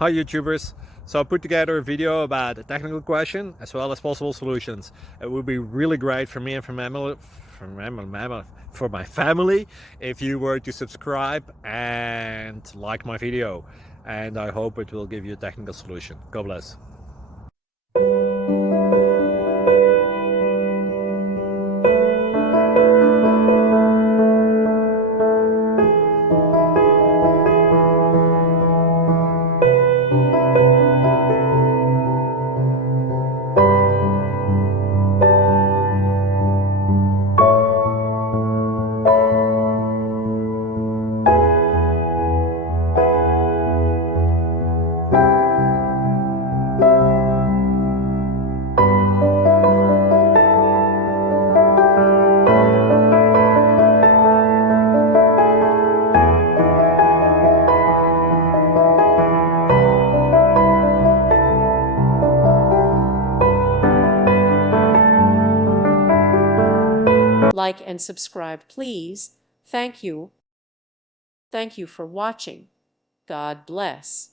Hi YouTubers! So I put together a video about a technical question as well as possible solutions. It would be really great for me and for my family if you were to subscribe and like my video, and I hope it will give you a technical solution. God bless. Like and subscribe, please. Thank you. Thank you for watching. God bless.